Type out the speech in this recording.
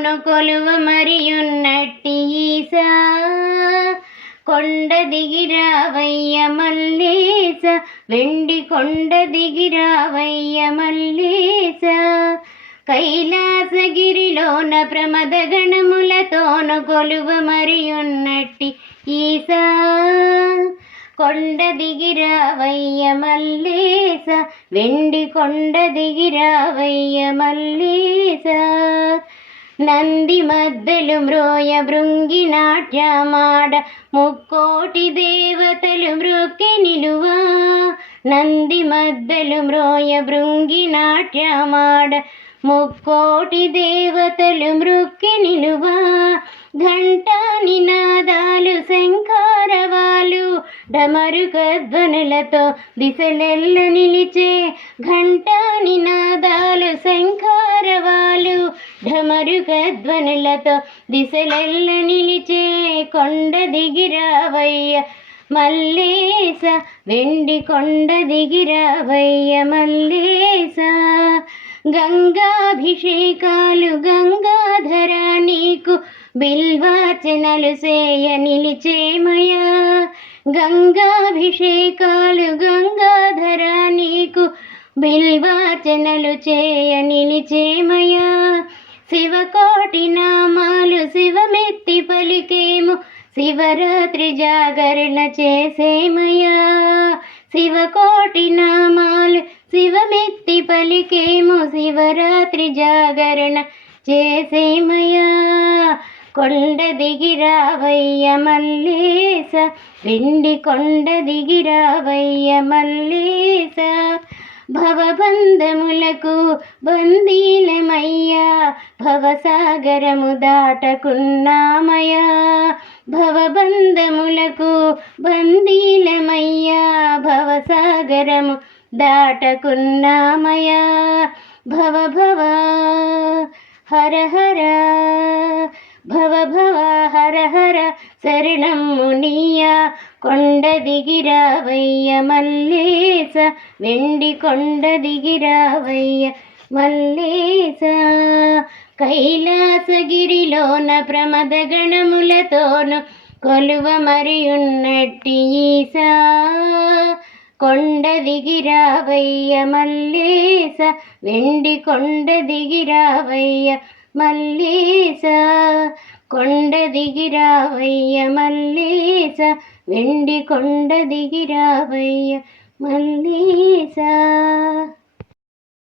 కొను కొలువ మరియున్నట్టి ఈసా. కొండ దిగిరావయ్య మల్లేస. వెండి కొండ దిగిరావయ్య మల్లేస. కైలాసగిరిలోన ప్రమద గణములతోను కొలువ మరియున్నట్టి ఈసా. కొండ దిగిరావయ్య మల్లేస. వెండి కొండ దిగిరావయ్య మల్లేస. నంది మద్దెలు మ్రోయ భృంగి నాట్యమాడ ముక్కోటి దేవతలు మృక్కి నిలువా. నంది మద్దెలు మ్రోయ భృంగి నాట్యమాడ ముక్కోటి దేవతలు మృక్కి నిలువా. ఘంటా నినాదాలు శంకారవాలు డమరుక ధ్వనులతో దిశలెల్ల నిలిచే ఘంటా నినాదాలు శంకారవాలు ఢమరుక ధ్వనులతో నిలిచే కొండ దిగిరావయ్య మల్లేస వెండి కొండ దిగిరావయ్య మల్లేస గంగాభిషేకాలు గంగాధర నీకు బిల్వాచనలు సేయ నిలిచేమయా గంగాభిషేకాలు గంగాధర నీకు బిల్వాచనలు చేయ నిలిచేమయా శివకోటి నామాలు శివమెత్తి పలికేము. శివరాత్రి జాగరణ చేసేమయా శివకోటి నామాలు శివమెత్తి పలికేము. శివరాత్రి జాగరణ చేసేమయా కొండ దిగిరావయ్య మల్లేస వెండి కొండ దిగిరావయ్య మల్లేస భవబంధములకు బందీలమయ్యా భవసాగరము దాటకున్నామయా భవబంధములకు బందీలమయ్యా భవసాగరము దాటకున్నామయా భవ భవ హర హర భవ భవ హర హర శరణం నీయా కొండ దిగిరావయ్య మల్లేస వెండి కొండ దిగిరావయ్య మల్లేస కైలాసగిరిలోన ప్రమద గణములతోను కొలువ మరియున్నట్టి ఈసా కొండ దిగిరావయ్య మల్లేస వెండి కొండ దిగిరావయ్య మల్లేసా కొండ దిగిరావయ్య మల్లేస వెండి కొండ దిగిరావయ్య మల్లేస.